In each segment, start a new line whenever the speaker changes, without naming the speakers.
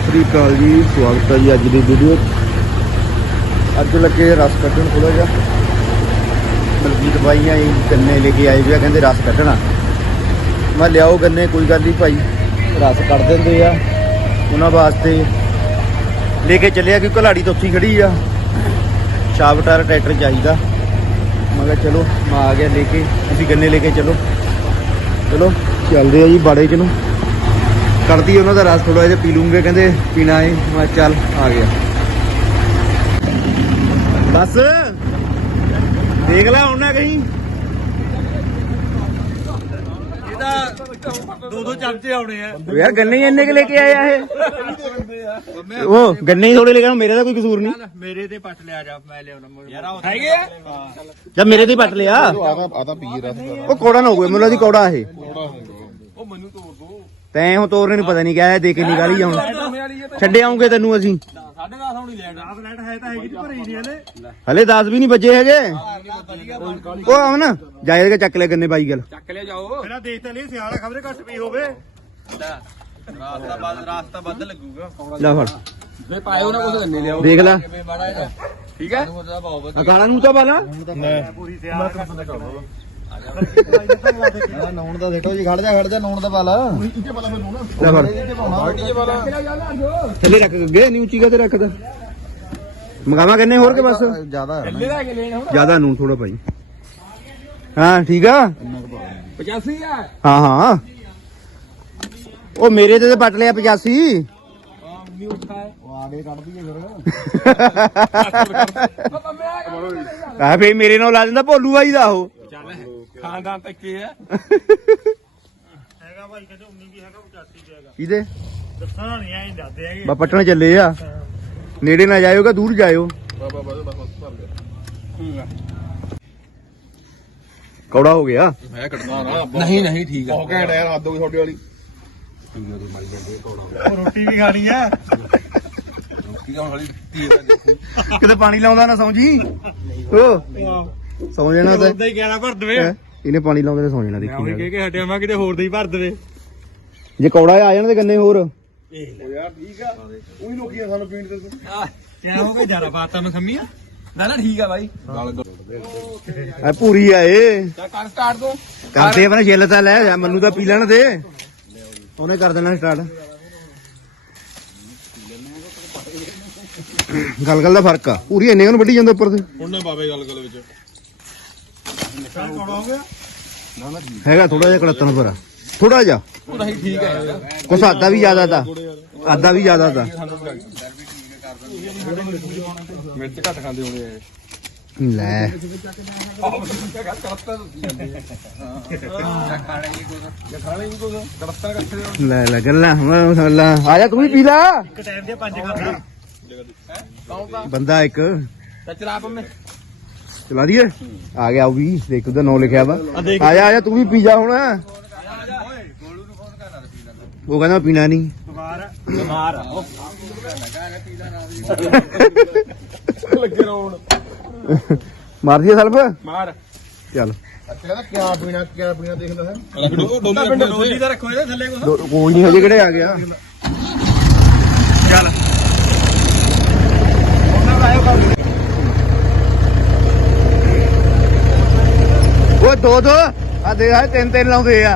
ਸਤਿ ਸ੍ਰੀ ਅਕਾਲ ਜੀ, ਸਵਾਗਤ ਹੈ ਜੀ ਅੱਜ ਦੀ ਵੀਡੀਓ 'ਚ। ਅੱਜ ਲੱਗੇ ਰਸ ਕੱਢਣ ਥੋੜਾ ਜਿਹਾ। ਬਲਜੀਤ ਬਾਈਆਂ ਇਹ ਗੰਨੇ ਲੈ ਕੇ ਆਏ ਵੀ ਆ, ਕਹਿੰਦੇ ਰਸ ਕੱਢਣਾ। ਮੈਂ ਲਿਆਓ ਗੰਨੇ, ਕੋਈ ਗੱਲ ਨਹੀਂ ਭਾਈ। ਰਸ ਕੱਢ ਦਿੰਦੇ ਆ। ਉਹਨਾਂ ਵਾਸਤੇ ਲੈ ਕੇ ਚੱਲਿਆ ਕਿ ਘਲਾੜੀ ਤੋਂ ਉੱਥੇ ਖੜੀ ਆ। ਸ਼ਾਬਟਾਰ ਟਰੈਕਟਰ ਚਾਹੀਦਾ। ਮੈਂ ਕਿਹਾ, ਚਲੋ, ਮੈਂ ਆ ਗਿਆ ਲੈ ਕੇ। ਤੁਸੀਂ ਗੰਨੇ ਲੈ ਕੇ ਚਲੋ। ਚਲੋ, ਚੱਲਦੇ ਆ ਜੀ ਬਾੜੇ ਚ ਨੂੰ। ਕੱਢਦੀ ਉਹਨਾਂ ਦਾ ਰਸ ਥੋੜਾ ਜਿਹਾ ਪੀ ਲੂੰਗੇ ਕਹਿੰਦੇ ਪੀਣਾ ਏ। ਮੈਂ ਚੱਲ ਆ ਗਿਆ। ਬਸ। ਦੇਖ ਲੈ ਹੁਣ ਨਾ ਕਹੀਂ
ਦੋ ਦੋ ਚਮਚੇ ਆਉਣੇ ਆ।
ਯਾਰ ਗੰਨੇ ਇੰਨੇ ਕਿ ਲੈ ਕੇ ਆਇਆ ਇਹ। ਉਹ ਗੰਨੇ ਹੀ ਥੋੜੇ ਲੈ ਕੇ ਮੇਰੇ ਦਾ ਕੋਈ ਕਸੂਰ ਨਹੀਂ।
ਮੇਰੇ ਤੇ ਪੱਟ ਲਿਆ ਜਾ ਮੈਂ ਲਿਆਉਣਾ ਯਾਰ ਹੈਗੇ ਆ?
ਜਦ ਮੇਰੇ ਤੇ ਪੱਟ ਲਿਆ।
ਆਦਾ ਆਦਾ ਪੀ ਰਸ
ਉਹ ਕੋੜਾ ਨਾ ਹੋਵੇ ਮੈਨੂੰ ਦੀ ਕੋੜਾ ਇਹ।
ਉਹ ਮੈਨੂੰ ਤੋੜ ਦੋ।
ਤੈਂ ਹੁਣ ਤੋਰਨੇ ਨੂੰ ਪਤਾ ਨਹੀਂ ਕਿਹਾ ਦੇ ਕੇ ਨਿਕਾਲੀ ਜਾਉਂ ਛੱਡੇ ਆਉਂਗੇ ਤੈਨੂੰ ਅਸੀਂ।
ਸਾਢੇ 10 ਹੋਣੀ ਲੈਟ। ਆਪ ਲੈਟ ਹੈ ਤਾਂ ਹੈਗੀ ਤੇ ਭਰੀ ਨਹੀਂ ਹਲੇ।
ਹਲੇ 10 ਵੀ ਨਹੀਂ ਵੱਜੇ ਹੈਗੇ। ਉਹ ਆਵਨ ਜਾਇਰ ਕੇ ਚੱਕ ਲੈ ਗੰਨੇ ਬਾਈ ਗੱਲ
ਚੱਕ ਲਿਆ ਜਾਓ। ਪਹਿਲਾਂ ਦੇਖ ਤਾਂ ਲਈ ਸਿਆਲਾ ਖਬਰੇ ਘੱਟ ਵੀ ਹੋਵੇ। ਰਾਸਤਾ ਵੱਧ ਰਾਸਤਾ ਵੱਧ ਲੱਗੂਗਾ।
ਲੈ ਫੜ।
ਫੇ ਪਾਇਓ ਨਾ ਕੁਝ ਨਹੀਂ ਲਿਆਓ।
ਦੇਖ ਲੈ।
ਠੀਕ ਹੈ?
ਆ ਕਾਲਾ ਨੂੰ ਤਾਂ ਬਾਲਾ
ਪੂਰੀ ਸਿਆਲ
ਨੂਣ ਦਾ ਦੇਖੋ ਜੀ ਖੜ ਜਾ ਖੜ ਜਾ ਨੂਣ ਦਾ ਪਾ ਲਾ
ਲੈ ਫੜ
ਬਾਲਟੀ ਚ ਪਾ ਲਾ
ਥੱਲੇ ਰੱਖ ਅੱਗੇ ਨਹੀਂ ਉੱਚੀ ਤੇ ਰੱਖਦਾ? ਮਗਾਵਾ ਕਿੰਨੇ ਹੋਰ ਕੇ ਬਸ?
ਜ਼ਿਆਦਾ ਹੈ
ਲੈ ਕੇ ਲੈਣ ਹੁਣ।
ਜ਼ਿਆਦਾ ਨੂੰ ਥੋੜਾ ਭਾਈ। ਹਾਂ ਠੀਕ ਆ?
85 ਆ
ਹਾਂ ਹਾਂ। ਉਹ ਮੇਰੇ ਤੇ ਤਾਂ ਪੱਟ ਲਿਆ 85
ਮੰਮੀ ਉਠਾ
ਉਹ ਆਗੇ ਕੱਢ ਦਈਏ ਫਿਰ
ਆ ਫੇ ਮੇਰੇ ਨਾਲ ਲਾ ਦਿੰਦਾ ਭੋਲੂ ਬਾਈ ਦਾ ਉਹ।
ਖਾਨਦਾਨ ਤੱਕੇ ਆ। ਹੈਗਾ ਭਾਈ ਕਹਿੰਦੇ 19 ਵੀ ਹੈਗਾ 85 ਵੀ ਹੈਗਾ।
ਕਿਹਦੇ?
ਦੱਸਣਾ ਨਹੀਂ ਐਂ ਦੱਸਦੇ ਹੈਗੇ।
ਬਾ ਪੱਟਣ ਚੱਲੇ ਆ। ਨੇੜੇ ਨਾ ਜਾਇਓਗਾ ਦੂਰ ਜਾਇਓ? ਕੌੜਾ ਹੋ ਗਿਆ?
ਮੈਂ ਕੱਢਦਾ ਨਾ
ਨਹੀਂ ਨਹੀਂ ਠੀਕ
ਬਹੁਤ ਘੈਂਟ ਯਾਰ ਹੱਦ ਹੋ ਗਈ ਤੁਹਾਡੀ ਵਾਲੀ।
ਰੋਟੀ ਵੀ ਖਾਣੀ ਆ।
ਆ ਹੁਣ ਵਾਲੀ ਤੀਰ ਦਾ ਦੇਖੂ।
ਕਿਤੇ ਪਾਣੀ ਲਾਉਂਦਾ ਨਾ ਸੌਂ ਜੀ? ਓ। ਸੌਂ ਜਾਣਾ ਤੇ।
ਉਦਾਂ ਹੀ ਗਿਆਰਾ ਭਰ ਦਵੇ।
ਹੈਂ? ਇਹਨੇ ਪਾਣੀ ਲਾਉਂਦੇ ਤੇ ਸੌਂ ਜਾਣਾ
ਮੈਂ
ਦੇਖੀ
ਉਹੀ ਕਹਿ ਕੇ ਹਟਿਆ ਮੈਂ ਕਿਤੇ ਹੋਰ ਦੇ ਹੀ ਭਰ ਦਵੇ।
ਜੇ ਕੌੜਾ ਆ ਜਾਣ ਤੇ ਗੰਨੇ ਹੋਰ।
ਯਾਰ ਠੀਕ ਆ। ਉਹੀ ਲੋਕੀਆਂ ਸਾਨੂੰ ਪੀਣ ਦੇ
ਕਿਆ ਹੋ ਗਿਆ? ਜ਼ਿਆਦਾ ਬਾਤਾਂ ਮੈਂ ਸੰਮੀ ਆ। ਨਾ ਨਾ ਠੀਕ ਆ ਬਾਈ।
ਗੱਲ
ਆ ਪੂਰੀ ਆ ਇਹ।
ਚੱਲ ਕਰ ਸਟਾਰਟ ਦੋ
ਕਰਦੇ ਆਪਣਾ ਛਿੱਲ ਤਾਂ ਲੈ ਜਾ ਮੈਨੂੰ ਤਾਂ ਪੀ ਲੈਣ ਦੇ। ਉਹਨੇ ਕਰ ਦੇਣਾ ਸਟਾਰਟ ਗੱਲ ਗੱਲ ਦਾ ਫ਼ਰਕ ਆ। ਪੂਰੀ ਇੰਨੇ ਨੂੰ ਵੱਢੀ ਜਾਂਦਾ ਉੱਪਰ ਤੇ।
ਹੁਣ ਨਾ ਬਾਬੇ ਗੱਲ ਗੱਲ ਵਿੱਚ।
ਹੈਗਾ ਥੋੜਾ ਜਿਹਾ ਕੜਤਣ ਪਰ। ਥੋੜਾ ਜਿਹਾ।
ਉਹ ਨਹੀਂ ਠੀਕ ਹੈ
ਕੁਛ ਆਦਾ ਵੀ ਜ਼ਿਆਦਾ ਤਾ। ਆਦਾ ਵੀ ਜ਼ਿਆਦਾ ਤਾ।
ਮਿਰਚ ਘੱਟ ਖਾਂਦੇ ਹੋਣੇ ਆ
ਲੈ। ਲੈ ਲੈ ਗੱਲਾਂ ਆ ਜਾ ਤੂੰ ਵੀ ਪੀ ਲੈ।
ਇੱਕ ਟਾਈਮ ਦੇ ਪੰਜ ਖਾਂਦਾ
ਬੰਦਾ ਇੱਕ।
ਤਾਂ ਚਲਾ ਪੰਮੇ।
ਚਲਾ ਦਈਏ ਆ ਗਿਆ ਉਹ ਵੀ ਦੇਖ ਉਹਦਾ ਨਾਂ ਲਿਖਿਆ ਵਾ।
ਆ ਦੇਖ।
ਜਾ ਆ ਜਾ ਤੂੰ ਵੀ ਪੀ ਜਾ ਹੁਣ। ਉਹ ਕਹਿੰਦਾ ਪੀਣਾ ਨਹੀਂ।
ਬਿਮਾਰ ਬਿਮਾਰ ਆ ਉਹ।
ਲੱਗੇ ਰੋਣ।
ਮਾਰ ਦਈਏ ਸਲਫ?
ਮਾਰ।
ਚੱਲ।
ਕਹਿੰਦਾ ਕਿਆ ਪੀਣਾ ਕਿਆ ਪੀਣਾ ਦੇਖਦਾ ਹੈ
ਡੋਲਾ ਪਿੰਡ ਰੋਲੀ ਦਾ ਰੱਖੋ ਇਹਦੇ ਥੱਲੇ ਕੁਛ।
ਦੋ- ਕੋਈ ਨਹੀਂ ਹਜੇ ਕਿਹੜੇ ਆ ਗਿਆ? ਚੱਲ। ਦੋ ਦੋ। ਆ ਦੇ ਆ ਤਿੰਨ ਤਿੰਨ ਲਾਉਂਦੇ ਆ।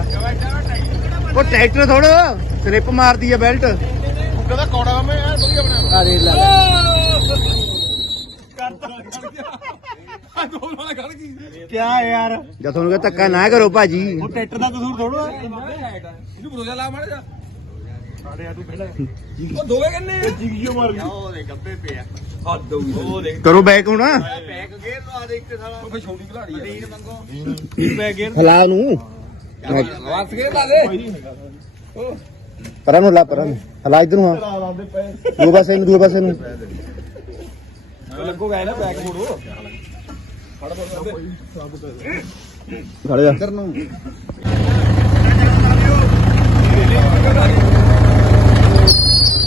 ਉਹ ਟਰੈਕਟਰ ਥੋੜਾ ਸਲਿੱਪ ਮਾਰਦੀ ਆ ਬੈਲਟ।
ਕਹਿੰਦਾ ਕੌੜਾ ਮੈਂ ਯਾਰ ਵਧੀਆ ਬਣਿਆ
ਆ ਦੇ ਲੈ
ਦੋ ਨਾਲ ਖੜ ਗਈ
ਕਿਆ ਯਾਰ? ਜਦ ਤੁਹਾਨੂੰ ਕਹ ਧੱਕਾ ਨਾ ਕਰੋ ਭਾਜੀ।
ਉਹ ਟਰੈਕਟਰ ਦਾ ਕਸੂਰ ਥੋੜਾ ਇਹਨੂੰ ਬਰੋਜਾ ਲਾ ਮਾਰ ਜਾ ਸਾਡੇ ਆ ਤੂੰ ਪਹਿਲਾਂ ਉਹ ਦੋਵੇਂ ਕੰਨੇ ਜਿਗੀਓ ਮਾਰ ਗਈ ਉਹ ਦੇ ਗੱਬੇ ਪਿਆ ਹੱਦ ਹੋ ਗਈ ਉਹ ਦੇਖ।
ਕਰੋ ਬੈਕ ਹੁਣ।
ਬੈਕ ਗੇਅਰ ਲਾ ਦੇ ਇੱਕ ਸਾਲਾ। ਉਹ ਫੇ ਛੋਟੀ ਖਿਲਾੜੀ ਆ। ਲੀਨ ਮੰਗੋ ਬੈਕ ਗੇਅਰ
ਹਲਾ ਨੂੰ
ਵਾਸ ਗੇਅਰ ਲਾ ਦੇ।
ਪਰਾਂ ਨੂੰ ਲਾ ਪਰਾਂ ਨੂੰ। ਹਲਾ ਇਧਰ ਨੂੰ ਆ। ਦੋ ਪਾਸੇ ਨੂੰ ਦੋ ਪਾਸੇ ਨੂੰ।
ਲੱਗੋ ਗਏ ਨਾ ਬੈਕ ਮੋੜੋ
ਖੜ ਜਾ
ਇੱਧਰ ਨੂੰ।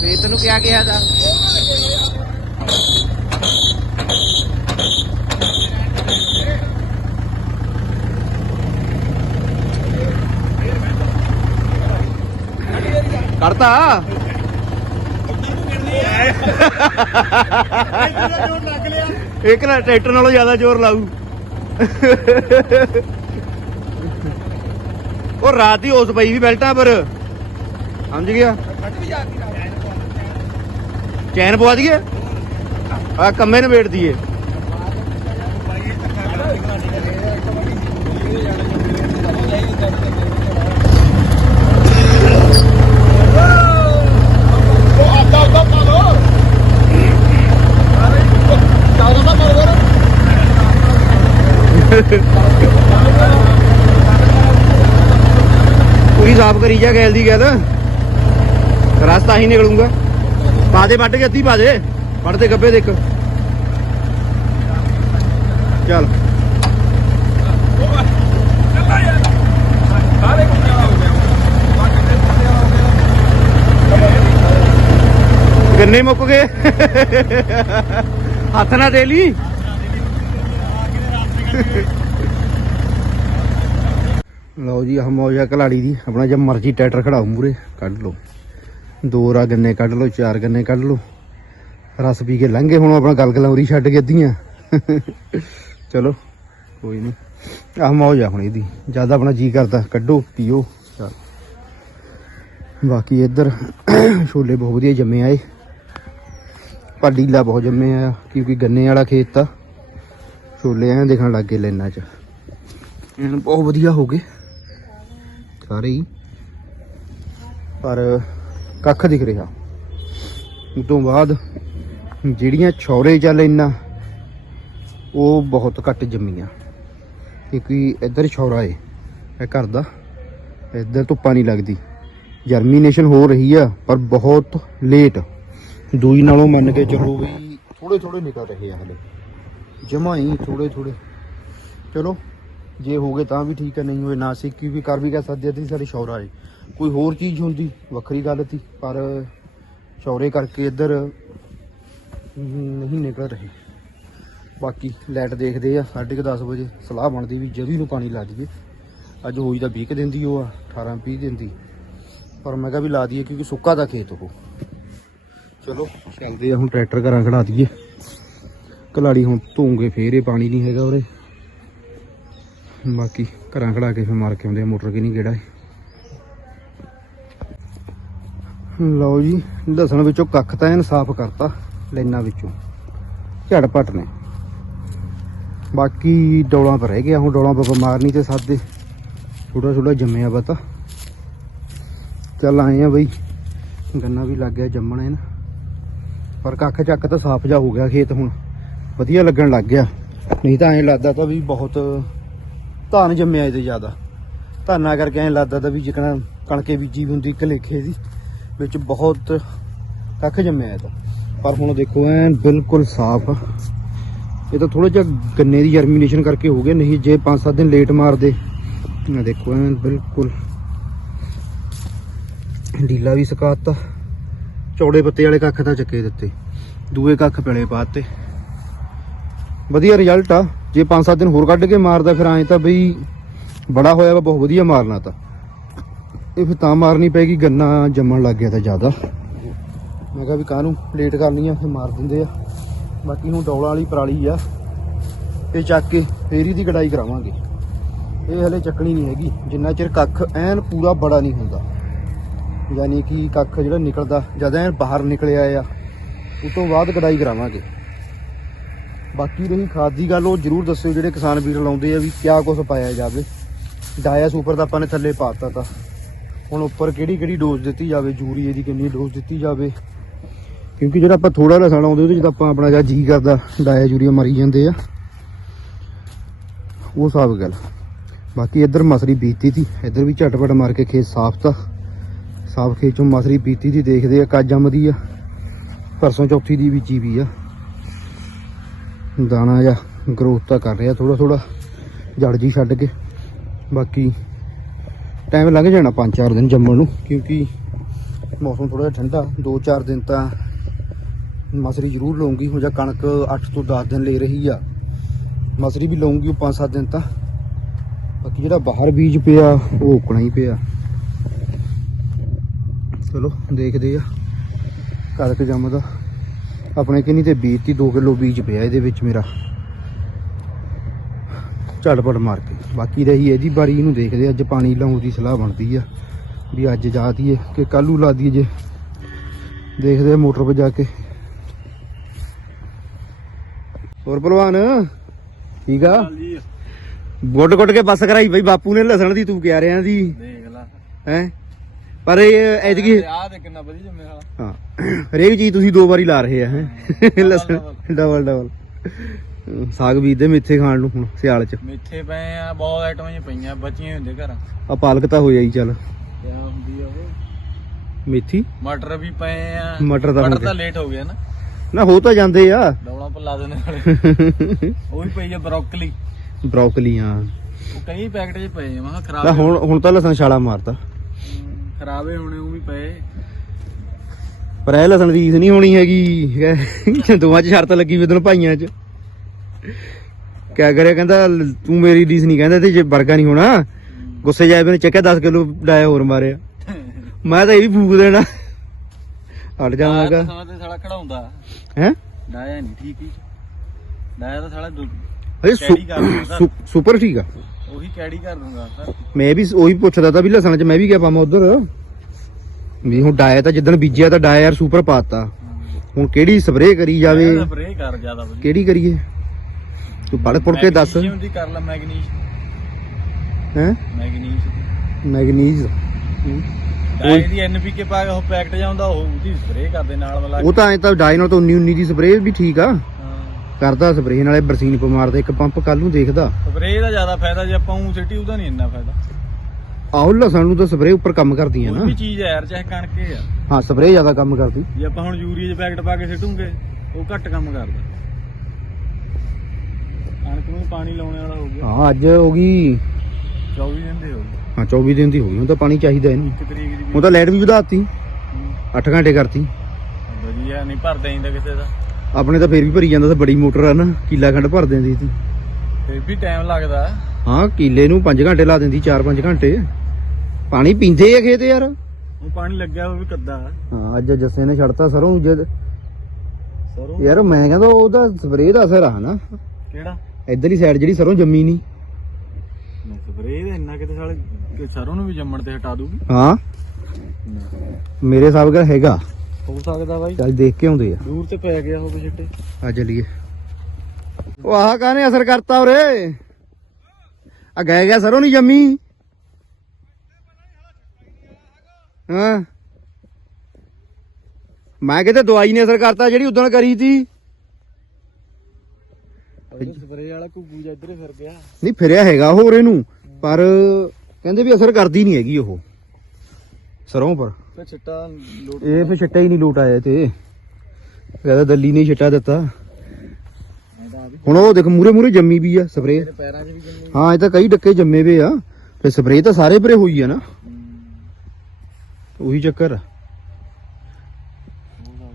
ਫੇ ਤੈਨੂੰ ਕਿਆ ਕਿਹਾ ਦਾ ਕਰਤਾ? ਇੱਕ ਨਾ ਟਰੈਕਟਰ ਨਾਲੋਂ ਜ਼ਿਆਦਾ ਜ਼ੋਰ ਲਾਊ। ਉਹ ਰਾਤ ਹੀ ਉਸ ਪਈ ਵੀ ਬੈਲਟਾਂ ਪਰ। ਸਮਝ ਗਿਆ? ਚੈਨ ਪਵਾ ਦਈਏ? ਆ ਕੰਮੇ ਨੇ ਵੇਟ ਦਈਏ। ਪੂਰੀ ਸਾਫ਼ ਕਰੀ ਜਾ, ਗੈਲ ਦੀ ਗੱਲ। ਰਸਤਾ ਹੀ ਨਿਕਲੂਗਾ। ਪਾ ਦੇ ਵੱਢ ਕੇ ਅੱਧੀ ਪਾ ਦੇ ਵੱਢ ਦੇ ਗੱਬੇ ਚੱਲ।
ਸਾਰੇ
ਗੰਨੇ ਮੁੱਕ ਗਏ। ਹੱਥ ਨਾ ਦੇ ਲਈ। ਲਓ ਜੀ, ਆਹ ਮੌਜਾ ਕਲਾੜੀ ਦੀ। ਆਪਣਾ ਜੇ ਮਰਜ਼ੀ ਟਰੈਕਟਰ ਖੜਾਓ ਮੂਰੇ ਕੱਢ ਲਓ। ਦੋ ਰਾ ਗੰਨੇ ਕੱਢ ਲਓ, ਚਾਰ ਗੰਨੇ ਕੱਢ ਲਓ। ਰਸ ਪੀ ਕੇ ਲੰਘੇ, ਹੁਣ ਆਪਣਾ ਗਲ ਗਲੌਰੀ ਛੱਡ ਕੇ ਅੱਧੀਆਂ। ਚਲੋ, ਕੋਈ ਨਹੀਂ ਆਹ ਮੌਜ ਆ ਹੁਣ ਇਹਦੀ। ਜ਼ਿਆਦਾ ਆਪਣਾ ਜੀ ਕਰਦਾ, ਕੱਢੋ, ਪੀਓ, ਚੱਲ। ਬਾਕੀ ਇੱਧਰ ਛੋਲੇ ਬਹੁਤ ਵਧੀਆ ਜੰਮੇ ਆਏ ਪਰ ਡੀਲਾ ਬਹੁਤ ਜੰਮੇ ਆ, ਕਿਉਂਕਿ ਗੰਨੇ ਵਾਲਾ ਖੇਤ ਤਾਂ ਛੋਲੇ ਐਂ ਦੇਖਣ ਲੱਗ ਗਏ ਲੈਣਾ ਚ। ਐਨ ਬਹੁਤ ਵਧੀਆ ਹੋ ਗਏ। ਸਾਰੇ ਹੀ। ਪਰ ਕੱਖ ਦਿਖ ਰਿਹਾ। ਉਸ ਤੋਂ ਬਾਅਦ ਜਿਹੜੀਆਂ ਛੌਰੇ ਚੱਲ ਇੰਨਾ, ਉਹ ਬਹੁਤ ਘੱਟ ਜੰਮੀਆਂ। ਕਿਉਂਕਿ ਇੱਧਰ ਛੌਰਾ ਏ, ਇਹ ਘਰ ਦਾ। ਇੱਧਰ ਧੁੱਪਾਂ ਨਹੀਂ ਲੱਗਦੀ। ਜਰਮੀਨੇਸ਼ਨ ਹੋ ਰਹੀ ਆ, ਪਰ ਬਹੁਤ ਲੇਟ ਦੂਈ ਨਾਲੋਂ ਮੰਨ ਕੇ ਚੱਲੋ ਵੀ ਥੋੜੇ ਥੋੜੇ ਨਿਕਲ ਰਹੇ ਆ ਹਲੇ। ਜਮਾ ਹੀ ਥੋੜੇ ਥੋੜੇ ਚਲੋ, ਜੇ ਹੋ ਗਏ ਤਾਂ ਵੀ ਠੀਕ ਹੈ ਨਹੀਂ ਹੋਏ ਨਾ ਸਿੱਕੀ ਵੀ ਕਰ ਵੀ ਕਹਿ ਸਕਦੇ ਤੇ ਸਾਡੀ ਸ਼ੌਰਾ ਏ। ਕੋਈ ਹੋਰ ਚੀਜ਼ ਹੁੰਦੀ, ਵੱਖਰੀ ਗੱਲ ਸੀ, ਪਰ ਸ਼ੌਰੇ ਕਰਕੇ ਇੱਧਰ ਨਹੀਂ ਨਿਕਲ ਰਹੇ। ਬਾਕੀ ਲਾਈਟ ਦੇਖਦੇ ਆ 10:30 ਵਜੇ ਸਲਾਹ ਬਣਦੀ ਵੀ ਜਦੀ ਨੂੰ ਪਾਣੀ ਲਾ ਦਈਏ। ਅੱਜ ਹੋਈ ਤਾਂ 20 ਕੁ ਦਿਨ ਦੀ, ਉਹ ਆ 18 20 ਦਿਨ ਦੀ। ਪਰ ਮੈਂ ਕਿਹਾ ਵੀ ਲਾ ਦਈਏ, ਕਿਉਂਕਿ ਸੁੱਕਾ ਦਾ ਖੇਤ ਉਹ। ਚਲੋ, ਚੱਲਦੇ ਆ, ਹੁਣ ਟਰੈਕਟਰ ਘਰਾਂ ਖੜਾ ਦਈਏ। ਕਲਾੜੀ ਹੁਣ ਧੂਗੇ, ਫੇਰ ਇਹ ਪਾਣੀ ਨਹੀਂ ਹੈਗਾ ਉਰੇ। ਬਾਕੀ ਘਰਾਂ ਖੜਾ ਕੇ ਫਿਰ ਮਾਰ ਕੇ ਆਉਂਦੇ ਆ, ਮੋਟਰ ਕਿ ਨਹੀਂ ਕਿਹੜਾ ਹੈ ਲਓ ਜੀ ਲਸਣ ਵਿੱਚੋਂ ਕੱਖ ਤਾਂ ਇਹਨ ਸਾਫ਼ ਕਰਤਾ ਲੈਣਾ ਵਿੱਚੋਂ। ਝੜਪਟ ਨੇ। ਬਾਕੀ ਡੋਲਾਂ ਪਰ ਰਹਿ ਗਿਆ, ਹੁਣ ਡੌਲਾਂ ਪਰ ਬਿਮਾਰ ਨਹੀਂ ਤੇ ਸਾਦੇ। ਥੋੜਾ ਥੋੜਾ ਜੰਮਿਆ ਪਤਾ ਚੱਲ ਆਏ ਆ ਬਈ। ਗੰਨਾ ਵੀ ਲੱਗ ਗਿਆ ਜੰਮਣ ਇਹਨ। ਪਰ ਕੱਖ ਚੱਕ ਤਾਂ ਸਾਫ਼ ਜਾ ਹੋ ਗਿਆ ਖੇਤ ਹੁਣ। ਵਧੀਆ ਲੱਗਣ ਲੱਗ ਗਿਆ। ਨਹੀਂ ਤਾਂ ਐਂ ਲੱਗਦਾ ਤਾਂ ਵੀ ਬਹੁਤ ਧਾਨ ਜੰਮਿਆ ਇਹਦੇ ਜ਼ਿਆਦਾ। ਧਾਨਾ ਕਰਕੇ ਐਂ ਲੱਗਦਾ ਤਾਂ ਵੀ ਜਿਕਣਾ ਕਣਕੇ ਬੀਜੀ ਹੁੰਦੀ ਕਲੇਖੇ ਦੀ। ਵਿੱਚ ਬਹੁਤ ਕੱਖ ਜੰਮਿਆ ਇਹ ਤਾਂ। ਪਰ ਹੁਣ ਦੇਖੋ, ਐਨ ਬਿਲਕੁਲ ਸਾਫ਼। ਆ। ਇਹ ਤਾਂ ਥੋੜਾ ਜਿਹਾ ਗੰਨੇ ਦੀ ਜਰਮੀਨੇਸ਼ਨ ਕਰਕੇ ਹੋ ਗਿਆ, ਨਹੀਂ ਜੇ 5-7 ਦਿਨ ਲੇਟ ਮਾਰਦੇ। ਆ ਦੇਖੋ, ਐਨ ਬਿਲਕੁਲ ਢੀਲਾ ਵੀ ਸੁਕਾਤਾ। ਚੌੜੇ ਪੱਤੇ ਵਾਲੇ ਕੱਖ ਤਾਂ ਚੱਕੇ ਦਿੱਤੇ। ਦੂਏ ਕੱਖ ਪਲੇ ਪਾਤੇ। ਵਧੀਆ ਰਿਜ਼ਲਟ ਆ। ਜੇ 5-7 ਦਿਨ ਹੋਰ ਕੱਢ ਕੇ ਮਾਰਦਾ ਫਿਰ ਐਂ ਤਾਂ ਬਈ ਬੜਾ ਹੋਇਆ ਵਾ, ਬਹੁਤ ਵਧੀਆ ਮਾਰਨਾ ਤਾਂ। ਇਹ ਫਿਰ ਤਾਂ ਮਾਰਨੀ ਪੈਗੀ ਗੰਨਾ ਜੰਮਣ ਲੱਗ ਗਿਆ ਤਾਂ ਜ਼ਿਆਦਾ। ਮੈਂ ਕਿਹਾ ਵੀ ਕਾਹਨੂੰ ਲੇਟ ਕਰਨੀ ਆ ਫਿਰ ਮਾਰ ਦਿੰਦੇ ਆ। ਬਾਕੀ ਹੁਣ ਡੌਲਾਂ ਵਾਲੀ ਪਰਾਲੀ ਆ, ਇਹ ਚੱਕ ਕੇ ਫੇਰੀ ਦੀ ਕਢਾਈ ਕਰਾਵਾਂਗੇ। ਇਹ ਹਲੇ ਚੱਕਣੀ ਨਹੀਂ ਹੈਗੀ, ਜਿੰਨਾ ਚਿਰ ਕੱਖ ਐਨ ਪੂਰਾ ਬੜਾ ਨਹੀਂ ਹੁੰਦਾ। ਯਾਨੀ ਕਿ ਕੱਖ ਜਿਹੜਾ ਨਿਕਲਦਾ, ਜਦ ਐਨ ਬਾਹਰ ਨਿਕਲਿਆ ਆ, ਉਸ ਤੋਂ ਬਾਅਦ ਕਢਾਈ ਕਰਾਵਾਂਗੇ। ਬਾਕੀ ਰਹੀ ਖਾਦ ਦੀ ਗੱਲ ਉਹ ਜਰੂਰ ਦੱਸਿਓ, ਜਿਹੜੇ ਕਿਸਾਨ ਵੀਰ ਲਾਉਂਦੇ ਆ ਵੀ ਕਿਆ ਕੁਝ ਪਾਇਆ ਜਾਵੇ। ਡਾਇਆ ਸੁਪਰ ਦਾ ਆਪਾਂ ਨੇ ਥੱਲੇ ਪਾਤਾ ਤਾਂ। ਹੁਣ ਉੱਪਰ ਕਿਹੜੀ ਕਿਹੜੀ ਡੋਜ਼ ਦਿੱਤੀ ਜਾਵੇ ਯੂਰੀਏ ਦੀ ਕਿੰਨੀ ਡੋਜ਼ ਦਿੱਤੀ ਜਾਵੇ। ਕਿਉਂਕਿ ਜਿਹੜਾ ਆਪਾਂ ਥੋੜਾ ਲਸਣ ਆਉਂਦੇ, ਉਹਦੇ ਚ ਆਪਾਂ ਆਪਣਾ ਜਾਂ ਜੀ ਕਰਦਾ ਡਾਇਆ ਯੂਰੀਆ ਮਾਰੀ ਜਾਂਦੇ ਆ। ਉਹ ਸਾਬ ਗੱਲ। ਬਾਕੀ ਇੱਧਰ ਮਸਰੀ ਬੀਤੀ ਸੀ ਇੱਧਰ ਵੀ ਝਟਪਟ ਮਾਰ ਕੇ ਖੇਤ ਸਾਫ਼ ਤਾਂ। ਸਾਫ਼ ਖੇਤ ਚੋਂ ਮਸਰੀ ਬੀਤੀ ਦੀ ਦੇਖਦੇ ਆ ਕੱਜ ਜੰਮਦੀ ਆ। ਪਰਸੋਂ ਚੌਥੀ ਦੀ ਬੀਜੀ ਵੀ ਆ। ਦਾਣਾ ਜਾਂ ਗਰੋਥ ਤਾਂ ਕਰ ਰਿਹਾ ਥੋੜਾ ਥੋੜਾ ਜੜ ਜੀ ਛੱਡ ਕੇ। ਬਾਕੀ ਟਾਈਮ ਲੱਗ ਜਾਣਾ 5-4 ਦਿਨ ਜੰਮਣ ਨੂੰ, ਕਿਉਂਕਿ ਮੌਸਮ ਥੋੜਾ ਠੰਡਾ 2-4 ਦਿਨ ਤਾਂ ਮਸਰੀ ਜ਼ਰੂਰ ਲਵਾਂਗੀ ਹੁਣ ਜਾਂ ਕਣਕ 8 ਤੋਂ 10 ਦਿਨ ਲੈ ਰਹੀ ਆ, ਮਸਰੀ ਵੀ ਲਵਾਂਗੀ ਉਹ 5-7 ਦਿਨ ਤਾਂ। ਬਾਕੀ ਜਿਹੜਾ ਬਾਹਰ ਬੀਜ ਪਿਆ, ਉਹ ਉਕਣਾ ਹੀ ਪਿਆ। ਚਲੋ, ਦੇਖਦੇ ਆ ਕਣਕ ਜੰਮਦਾ। ਆਪਣੇ ਕਿੰਨੀ ਤੇ ਬੀਜ ਤੀ 2 ਕਿਲੋ ਬੀਜ ਪਿਆ ਇਹਦੇ ਵਿੱਚ ਮੇਰਾ। ਝਟਪਟ ਮਾਰ ਕੇ। ਬਾਕੀ ਰਹੀ ਇਹਦੀ ਬਾਰੀ ਇਹਨੂੰ ਦੇਖਦੇ ਅੱਜ ਪਾਣੀ ਲਾਉਣ ਦੀ ਸਲਾਹ ਬਣਦੀ ਆ। ਵੀ ਅੱਜ ਜਾ ਦਈਏ ਕਿ ਕੱਲੂ ਲਾ ਦਈਏ ਜੇ। ਦੇਖਦੇ ਆ ਮੋਟਰ 'ਤੇ ਜਾ ਕੇ। ਹੋਰ ਭਲਵਾਨ ਠੀਕ ਆ? ਗੁੱਡ ਗੁੱਡ ਕੇ ਬੱਸ ਕਰਾਈ ਬਈ ਬਾਪੂ ਨੇ ਲਸਣ ਦੀ ਤੂੰ ਕਿਹਾ ਰਿਆਂ ਦੀ
ਦੇਖ ਲੈ।
ਹੈ? ਪਰ ਇਹ ਐਤਕੀ
ਆ ਦੇ ਕਿੰਨਾ ਵਧੀਆ ਜੰਮੇ ਵਾਲਾ
ਹਾਂ। ਹਰੇਕ ਚੀਜ਼ ਤੁਸੀਂ ਦੋ ਵਾਰੀ ਲਾ ਰਹੇ ਆ ਹੈ। ਲਸਣ ਡਬਲ ਡਬਲ। ਸਾਗ ਬੀਜਦੇ ਮੇਥੇ ਖਾਣ ਨੂੰ ਹੁਣ ਸਿਆਲ ਚ।
ਮਿੱਠੇ ਪਏ ਆ ਬਹੁਤ ਆਈਟਮਾਂ ਜੀ ਪਈਆਂ ਬਚੀਆਂ ਹੁੰਦੇ ਘਰ।
ਆ ਪਾਲਕ ਤਾਂ ਹੋ ਜਾਈ ਚੱਲ।
ਕਿਆ ਹੁੰਦੀ ਆ ਉਹ?
ਮੇਥੀ?
ਮਟਰ ਵੀ ਪਏ ਆ।
ਮਟਰ ਤਾਂ
ਮਟਰ। ਲੇਟ ਹੋ ਗਿਆ ਨਾ।
ਨਾ ਹੋ ਤਾਂ ਜਾਂਦੇ ਆ।
ਡੌਲਾਂ ਪਰ ਲਾ ਦੇਣੇ ਨਾਲੇ ਉਹ ਵੀ ਪਈ ਆ ਬਰੋਕਲੀ।
ਬ੍ਰੋਕਲੀ ਆ
ਉਹ ਕਈ ਪੈਕਟ 'ਚ ਪਏ ਆ ਮੈਂ ਖਰਾਬ
ਹੁਣ ਹੁਣ ਤਾਂ ਲਸਣ ਛਾਲਾ ਮਾਰਤਾ।
ਹਮ, ਖਰਾਬੇ ਹੋਣੇ ਉਹ ਵੀ ਪਏ।
ਪਰ ਇਹ ਲਸਣ ਦੀ ਰੀਸ ਨਹੀਂ ਹੋਣੀ ਹੈਗੀ। ਦੋਵਾਂ 'ਚ ਸ਼ਰਤ ਲੱਗੀ ਵਿਦਨ ਭਾਈਆਂ 'ਚ। ਕਿਆ ਕਰਿਆ? ਕਹਿੰਦਾ ਤੂੰ ਮੇਰੀ ਰੀਸ ਨਹੀਂ ਕਹਿੰਦਾ ਤੇ ਜੇ ਵਰਗਾ ਨਹੀਂ ਹੋਣਾ ਗੁੱਸੇ ਜਾਏ ਬਨੇ ਚੱਕਿਆ 10 ਕਿਲੋ ਡਾਇਆ ਹੋਰ ਮਾਰਿਆ। ਮੈਂ ਤਾਂ ਇਹ ਵੀ ਫੂਕ ਦੇਣਾ। ਹਟ ਜਾਵਾਂਗਾ
ਸਮਾਂ ਤੇ ਸਾਲਾ ਖੜਾਉਂਦਾ
ਹੈ?
ਡਾਇਆ ਨਹੀਂ ਠੀਕ ਹੀ। ਡਾਇਆ ਤਾਂ ਸਾਲਾ ਦੁ-
ਅਜੇ
ਕੈਰੀ ਕਰ ਦੂੰਗਾ
ਸੁ- ਸੁਪਰ ਠੀਕ ਆ।
ਉਹੀ ਕੈੜੀ ਕਰ ਦੂੰਗਾ ਸਰ
ਮੈਂ ਵੀ ਉਹੀ ਪੁੱਛਦਾ ਤਾਂ ਵੀ ਲਸਣ 'ਚ ਮੈਂ ਵੀ ਗਿਆ ਪਾਵਾਂ ਉਧਰ? ਵੀ ਹੁਣ ਡਾਇਆ ਤਾਂ ਜਿੱਦਣ ਬੀਜਿਆ ਤਾਂ ਡਾਇਆ ਯਾਰ ਸੁਪਰ ਪਾਤਾ। ਹੁਣ ਕਿਹੜੀ ਸਪਰੇਅ ਕਰੀ ਜਾਵੇ?
ਸਪਰੇ ਕਰ ਜ਼ਿਆਦਾ
ਕਿਹੜੀ ਕਰੀਏ? ਤੂੰ ਪੜ ਪੜ ਕੇ ਦੱਸ।
ਮੈਗਨੀਸ਼ੀਅਮ ਦੀ ਕਰ ਲੈ ਮੈਗਨੀਸ਼।
ਹੈ?
ਮੈਗਨੀਸ਼।
ਮੈਗਨੀਜ਼
ਡਾਈ ਦੀ ਐਨਪੀਕੇ ਪਾ ਕੇ ਉਹ ਪੈਕਟ ਜਾਂਦਾ ਉਹ ਉਹਦੀ ਸਪਰੇ ਕਰਦੇ ਨਾਲ ਮਿਲਾ
ਉਹ ਤਾਂ ਐ ਤਾਂ ਡਾਈ ਨਾਲ ਤਾਂ 19 19 ਦੀ ਸਪਰੇਅ ਵੀ ਠੀਕ ਆ।
ਹਾਂ।
ਕਰਦਾ ਸਪਰੇਅ ਨਾਲੇ ਬਰਸੀਨ ਪਾ ਮਾਰਦਾ ਇੱਕ ਪੰਪ ਕੱਲ ਨੂੰ ਦੇਖਦਾ।
ਸਪਰੇ ਦਾ ਜ਼ਿਆਦਾ ਫਾਇਦਾ ਜੇ ਆਪਾਂ ਉਹ ਸਿੱਟੀ ਉਹਦਾ ਨਹੀਂ ਇੰਨਾ ਫਾਇਦਾ।
ਆਹੋ ਲਸਣ ਨੂੰ ਤਾਂ ਸਪਰੇਅ ਉੱਪਰ ਕੰਮ ਕਰਦੀਆਂ
ਕੋਈ
ਨਾ।
ਵੀ ਚੀਜ਼ ਹੈ ਯਾਰ ਚਾਹੇ ਕਣਕ ਹੀ ਆ।
ਹਾਂ ਸਪਰੇਅ ਜ਼ਿਆਦਾ ਕੰਮ ਕਰਦੀ।
ਜੇ ਆਪਾਂ ਹੁਣ ਯੂਰੀਆ ਚ ਪੈਕਟ ਪਾ ਕੇ ਸਿੱਟੂਗੇ ਉਹ ਘੱਟ ਕੰਮ ਕਰਦਾ। ਕਣਕ ਨੂੰ ਵੀ ਪਾਣੀ ਲਾਉਣੇ ਵਾਲਾ ਹੋ ਗਿਆ।
ਹਾਂ ਅੱਜ ਹੋ ਗਈ।
24 ਦਿਨ ਦੇ ਹੋ ਗਏ
ਹਾਂ 24 ਦਿਨ ਦੀ ਹੋ ਗਈ। ਹੁਣ ਤਾਂ ਪਾਣੀ ਚਾਹੀਦਾ ਇਹਨੂੰ।
ਇੱਕ ਤਰੀਕ ਦੀ
ਹੁਣ ਤਾਂ ਲਾਈਟ ਵੀ ਵਧਾਤੀ।
ਹੂੰ।
8 ਘੰਟੇ ਕਰਤੀ।
ਵਧੀਆ ਨਹੀਂ ਭਰਦਾ ਇੰਦਾ ਕਿਸੇ ਦਾ।
ਆਪਣੇ ਤਾਂ ਫੇਰ ਵੀ ਭਰੀ ਜਾਂਦਾ ਤਾਂ ਬੜੀ ਮੋਟਰ ਆ ਨਾ। ਕਿੱਲਾ ਖੰਡ ਭਰ ਦਿੰਦੀ ਸੀ।
ਫਿਰ ਵੀ ਟਾਈਮ ਲੱਗਦਾ।
ਹਾਂ ਕਿੱਲੇ ਨੂੰ 5 ਘੰਟੇ ਲਾ ਦਿੰਦੀ 4-5 ਘੰਟੇ। ਪਾਣੀ ਪੀਂਦੇ ਆ ਖੇਤ ਯਾਰ।
ਉਹ ਪਾਣੀ ਲੱਗਿਆ ਉਹ ਵੀ ਕੱਦਾ।
ਹਾਂ ਅੱਜ ਜੱਸੇ ਨੇ ਛੱਡਤਾ ਸਰੋਂ ਜਦ
ਸਰੋਂ?
ਯਾਰ ਮੈਂ ਕਹਿੰਦਾ ਉਹਦਾ ਸਪਰੇਅ ਦਾ ਅਸਰ ਆ ਨਾ।
ਕਿਹੜਾ?
ਇਧਰਲੀ ਸਾਈਡ ਜਿਹੜੀ ਸਰੋਂ ਜੰਮੀ ਨਹੀਂ।
ਸਪਰੇ ਦੇ ਇੰਨਾ ਕਿਤੇ ਸਾਲੇ ਕਿ ਸਰੋਂ ਨੂੰ ਵੀ ਜੰਮਣ ਤੇ ਹਟਾ ਦੂਗੀ।
ਹਾਂ। ਮੇਰੇ ਹਿਸਾਬ ਨਾਲ ਹੈਗਾ।
ਹੋ ਸਕਦਾ ਬਾਈ।
ਚੱਲ ਦੇਖ ਕੇ ਆਉਂਦੇ ਆ।
ਦੂਰ ਤੇ ਪੈ ਗਿਆ ਹੋਵੇ ਛਿੱਟੇ।
ਆ ਚਲੀਏ। ਉਹ ਆਹ ਕਾਹਨੇ ਅਸਰ ਕਰਤਾ ਉਰੇ? ਆ ਗਏ ਗਿਆ ਸਰੋਂ ਨਹੀਂ ਜੰਮੀ। ਹਾਂ। ਮੈਂ ਕਿਤੇ ਦਵਾਈ ਨੇ ਅਸਰ ਕਰਤਾ ਜਿਹੜੀ ਉਦੋਂ ਕਰੀ ਤੀ
ਸਪਰੇ ਵਾਲਾ ਘੁੱਗੂ ਜਿਹਾ ਇੱਧਰ ਹੀ ਫਿਰ ਗਿਆ
ਨਹੀਂ ਫਿਰਿਆ ਹੈਗਾ ਹੋਰ ਇਹਨੂੰ ਪਰ ਕਹਿੰਦੇ ਵੀ ਅਸਰ ਕਰਦੀ ਨਹੀਂ ਹੈਗੀ ਉਹ। ਸਰੋਂ ਪਰ।
ਤੇ ਛਿੱਟਾ ਲੋਟ
ਇਹ ਫਿਰ ਛਿੱਟਾ ਹੀ ਨਹੀਂ ਲੋਟ ਆਇਆ ਤੇ। ਕਹਿੰਦਾ ਦੱਲੀ ਨੇ ਛਿੱਟਾ ਦਿੱਤਾ। ਹੁਣ ਉਹ ਦੇਖ ਮੂਰੇ ਮੂਰੇ ਜੰਮੀ ਵੀ ਆ ਸਪਰੇ
ਤੇਰੇ ਪੈਰਾਂ 'ਚ ਵੀ ਜੰਮੀ
ਹਾਂ ਇਹ ਤਾਂ ਕਈ ਡੱਕੇ ਜੰਮੇ ਵੇ ਆ। ਤੇ ਸਪਰੇ ਤਾਂ ਸਾਰੇ ਪਰੇ ਹੋਈ ਆ ਨਾ। ਉਹੀ ਚੱਕਰ।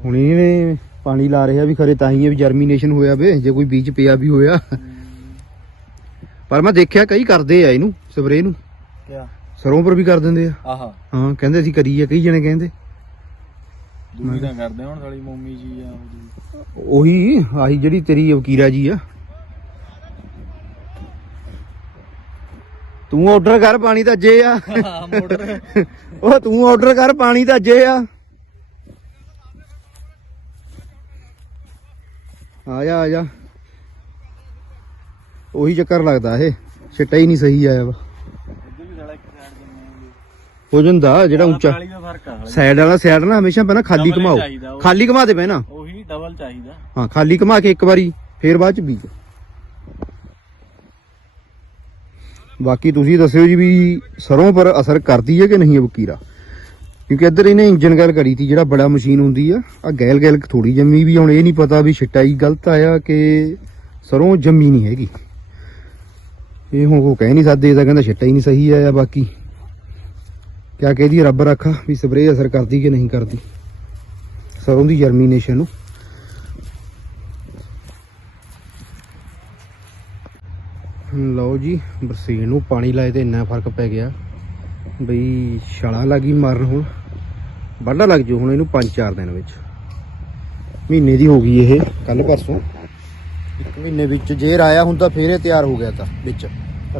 ਹੁਣ ਇਹਨੇ ਪਾਣੀ ਲਾ ਰਿਹਾ ਵੀ ਖਰੇ ਤਾਂ ਹੀ ਇਹ ਵੀ ਜਰਮੀਨੇਸ਼ਨ ਹੋਇਆ ਵੇ। ਜੇ ਕੋਈ ਬੀਜ ਪਿਆ ਵੀ ਹੋਇਆ। ਪਰ ਮੈਂ ਦੇਖਿਆ ਕਈ ਕਰਦੇ ਆ ਇਹਨੂੰ ਸਪਰੇ ਨੂੰ।
ਕਿਆ?
ਸਰੋਂ ਪਰ ਵੀ ਕਰ ਦਿੰਦੇ ਆ।
ਆਹਾ।
ਹਾਂ ਕਹਿੰਦੇ ਅਸੀਂ ਕਰੀ ਆ ਕਈ ਜਣੇ ਕਹਿੰਦੇ।
ਦੂਜੀ ਤਾਂ ਕਰਦੇ ਹੁਣ ਸਾਲੀ ਮੋਮੀ ਜੀ ਆ ਉਹਦੀ।
ਉਹੀ ਆਹੀ ਜਿਹੜੀ ਤੇਰੀ ਵਕੀਰਾ ਜੀ ਆ। ਤੂੰ ਆਰਡਰ ਕਰ ਪਾਣੀ ਤਾਂ ਅੱਜੇ ਆ।
ਹਾਂ ਮੋਟਰ
ਉਹ ਤੂੰ ਆਰਡਰ ਕਰ ਪਾਣੀ ਤਾਂ ਅੱਜੇ ਆ। ਆ ਜਾ ਆ ਜਾ। ਉਹੀ ਚੱਕਰ ਲੱਗਦਾ ਇਹ ਛਿੱਟਾ ਹੀ ਨਹੀਂ ਸਹੀ ਆਇਆ ਵਾ। ਹੋ ਜਾਂਦਾ ਜਿਹੜਾ ਉੱਚਾ। ਸਾਈਡ ਵਾਲਾ ਸਾਈਡ ਨਾ ਹਮੇਸ਼ਾ ਪਹਿਲਾਂ ਖਾਲੀ ਘਮਾਓ। ਖਾਲੀ ਘਮਾ ਦੇ ਪਹਿਲਾਂ।
ਉਹੀ ਡਬਲ ਚਾਹੀਦਾ।
ਹਾਂ ਖਾਲੀ ਘਮਾ ਕੇ ਇੱਕ ਵਾਰੀ ਫੇਰ ਬਾਅਦ ਚ ਬੀਜ। ਬਾਕੀ ਤੁਸੀਂ ਦੱਸਿਓ ਜੀ ਵੀ ਸਰੋਂ ਪਰ ਅਸਰ ਕਰਦੀ ਹੈ ਕਿ ਨਹੀਂ ਇਹ ਵਕੀਰਾ? ਕਿਉਂਕਿ ਇੱਧਰ ਇਹਨੇ ਇੰਜਨ ਗੱਲ ਕਰੀ ਤੀ ਜਿਹੜਾ ਬੜਾ ਮਸ਼ੀਨ ਹੁੰਦੀ ਆ ਆ ਗੈਲ ਗੈਲ ਥੋੜੀ ਜੰਮੀ ਵੀ ਹੁਣ ਇਹ ਨਹੀਂ ਪਤਾ ਵੀ ਛਿੱਟਾਈ ਗਲਤ ਆਇਆ ਕਿ ਸਰੋਂ ਜੰਮੀ ਨਹੀਂ ਹੈਗੀ। ਇਹ ਹੁਣ ਉਹ ਕਹਿ ਨਹੀਂ ਸਕਦੇ ਇਹਦਾ ਕਹਿੰਦਾ ਛਿੱਟਾ ਹੀ ਨਹੀਂ ਸਹੀ ਆਇਆ, ਬਾਕੀ ਕਿਆ ਕਹਦੀ ਰੱਬ ਰੱਖਾ ਵੀ ਸਪਰੇਅ ਅਸਰ ਕਰਦੀ ਕਿ ਨਹੀਂ ਕਰਦੀ। ਸਰੋਂ ਦੀ ਜਰਮੀਨੇਸ਼ਨ ਨੂੰ। ਲਓ ਜੀ ਬਰਸੀਨ ਨੂੰ ਪਾਣੀ ਲਾਏ ਤੇ ਇੰਨਾ ਫ਼ਰਕ ਪੈ ਗਿਆ ਬਈ ਛਾਲਾਂ ਲੱਗੀ ਮਾਰਨ ਹੁਣ। ਵੱਡਾ ਲੱਗ ਜੂ ਹੁਣ ਇਹਨੂੰ 5-4 ਦਿਨ ਵਿੱਚ। ਮਹੀਨੇ ਦੀ ਹੋ ਗਈ ਇਹ ਕੱਲ ਪਰਸੋਂ। ਇੱਕ ਮਹੀਨੇ ਵਿੱਚ ਜੇ ਰਾਇਆ ਹੁੰਦਾ ਫੇਰ ਇਹ ਤਿਆਰ ਹੋ ਗਿਆ ਤਾਂ ਵਿੱਚ।